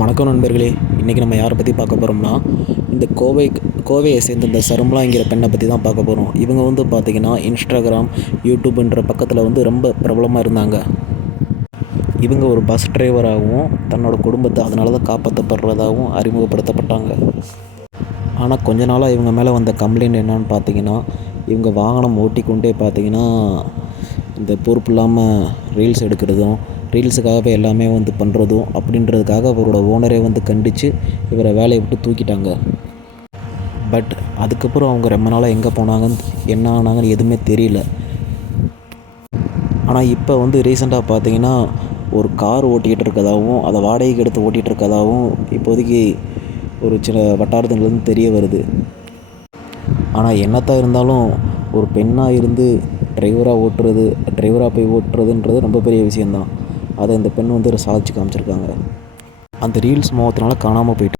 வணக்கம் நண்பர்களே. இன்றைக்கி நம்ம யாரை பற்றி பார்க்க போகிறோம்னா, இந்த கோவையை சேர்ந்த இந்த சருமலாங்கிற பெண்ணை பற்றி தான் பார்க்க போகிறோம். இவங்க பார்த்திங்கன்னா இன்ஸ்டாகிராம், யூடியூப்ன்ற பக்கத்தில் ரொம்ப பிரபலமாக இருந்தாங்க. இவங்க ஒரு பஸ் டிரைவராகவும் தன்னோட குடும்பத்தை அதனால தான் காப்பாற்றப்படுறதாகவும் அறிமுகப்படுத்தப்பட்டாங்க. ஆனால் கொஞ்ச நாளாக இவங்க மேலே வந்த கம்ப்ளைண்ட் என்னன்னு பார்த்தீங்கன்னா, இவங்க வாகனம் ஓட்டிக்கொண்டே பார்த்திங்கன்னா இந்த பொறுப்பு இல்லாமல் ரீல்ஸ் எடுக்கிறதும், ரீல்ஸுக்காகவே எல்லாமே பண்ணுறதும் அப்படின்றதுக்காக அவரோட ஓனரே கண்டித்து இவரை வேலையை விட்டு தூக்கிட்டாங்க. பட் அதுக்கப்புறம் அவங்க ரொம்ப நாளாக எங்கே போனாங்கன்னு என்ன ஆனாங்கன்னு எதுவுமே தெரியல. ஆனால் இப்போ ரீசெண்டாக பார்த்தீங்கன்னா ஒரு கார் ஓட்டிகிட்டு இருக்கதாகவும் அதை வாடகைக்கு எடுத்து ஓட்டிகிட்டு இருக்கதாகவும் இப்போதைக்கு ஒரு சில வட்டாரத்துலேருந்து தெரிய வருது. ஆனால் என்னத்தான் இருந்தாலும் ஒரு பெண்ணாக இருந்து டிரைவராக போய் ஓட்டுறதுன்றது ரொம்ப பெரிய விஷயந்தான். அதை இந்த பெண் சாதிச்சு காமிச்சிருக்காங்க. அந்த ரீல்ஸ் மோகத்தினால காணாமல் போயிட்டு